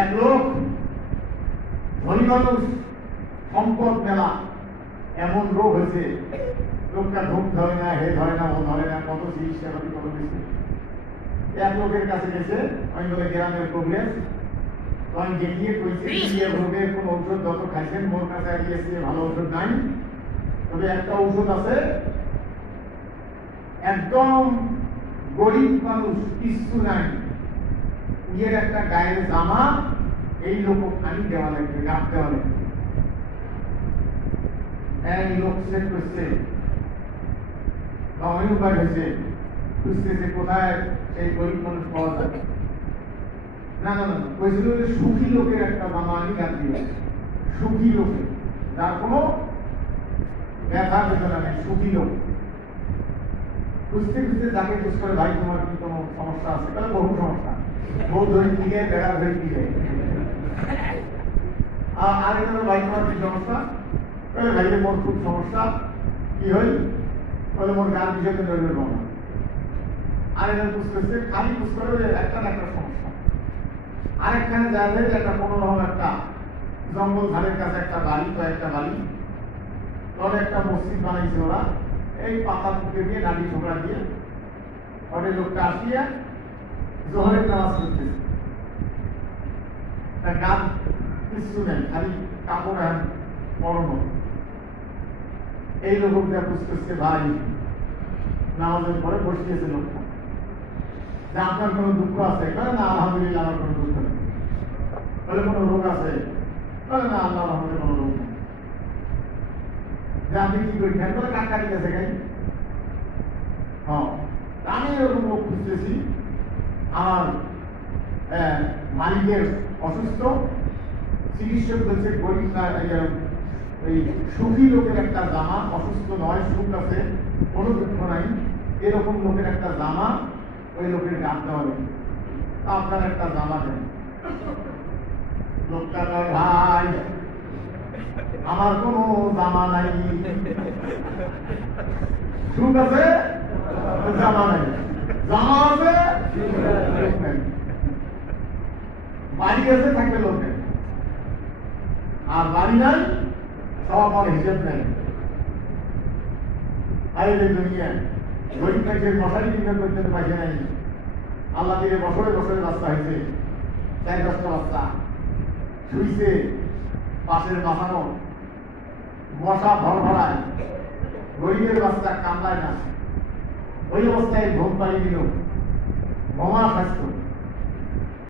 এক লোক ধনী মানুষ, সম্পদ মেলা, এমন রোগ হয়েছে লোকটা ঘুম ধরে না, হে ধরে না, ও ধরে না, কত চিকিৎসা কত কিছু। এক লোকের কাছে গেছে, আমি বলে গ্রামের প্রবলেম, আমি দেখিয়ে কইছে রোগের কোন ঔষধ যত খাইছেন মোর কাছে গিয়েছে, ভালো ঔষধ নাই, তবে একটা ঔষধ আছে, একদম গরিব মানুষ, কিছু নাই, ইয়ের একটা গায়ের জামা এই লোক আমি দেওয়া লাগবে, গাছ দেওয়া লাগবে। এক লোক সেট করছে, অনেক উপায় হয়েছে, খুঁজতেছে কোথায় সেই গরিব মানুষ পাওয়া যাবে। না না না, কইছিল যে সুখী লোকের একটা জামা আমি গাছ দিবে, সুখী লোকের, যার কোনো ব্যথা বেদনা নেই, সুখী লোক। খুঁজতে খুঁজতে যাকে খুঁজ করে, ভাই তোমার কি কোনো সমস্যা আছে? তাহলে বহু সমস্যা, বউ ধরে দিলে, বেড়া ধরে দিলে। আরেকজন ভাই তোমার কি সমস্যা? বলে ভাইলে মোর খুব সমস্যা, কি হই? বলে মোর গান বিষয়তে ধরবে বাবা। আরেকজন খুঁজ করছে, খালি খুঁজ করে একটা না একটা সমস্যা। আরেকখানে যাবে একটা কোনো রকম একটা জঙ্গল ধারের কাছে একটা বাড়ি, কয়েকটা বাড়ি, তবে একটা মসজিদ বানাইছে ওরা, এই পাতা পুঁতে দিয়ে নাড়ি ঠোকরা দিয়ে, পরে লোকটা আসিয়া জোহরের নামাজ করতেছে, গান কিছু নেই, খালি কাপড় পরনো। এই লোক বুঝতেছে ভাই নামাজের পরে বসিয়েছে লোকটা, যে আপনার কোনো দুঃখ আছে? না আলহামদুলিল্লাহ আমার কোনো দুঃখ নেই। বলে কোনো রোগ আছে? না আল্লাহ রহমতে কোনো রোগ নেই। যে আপনি কি করছেন? বলে কাটকাটি গেছে গাই। হ্যাঁ, আমি এরকম লোক খুঁজতেছি, আমার মালিকের অসুস্থ, চিকিৎসক বলছে গরিব না, এই সুখী লোকের একটা জামা, অসুস্থ নয়, সুখ আছে, কোনো দুঃখ নাই, এরকম লোকের একটা জামা ওই লোকের গান দেওয়া নেই, আপনার একটা জামা দেন। লোকটা কয় ভাই আমার কোনো জামা নাই, সুখ আছে জামা নাই, জামা আছে লোক নেই, বাড়ি আছে থাকবে লোক নেই, আর বাড়ি নাই সব আমার হিসেব নেই। আরে দুনিয়া গরিব থেকে মশারি কিনে করতে পারছে নাই, আল্লাহ থেকে বছরে বছরে বাচ্চা হয়েছে, 4-5টা বাচ্চা শুইছে পাশের বাসানো, মশা ভরভরায়, গরিবের বাচ্চা কামড়ায় না, ওই অবস্থায় ঘুম পাড়িয়ে দিল, বোমা স্বাস্থ্য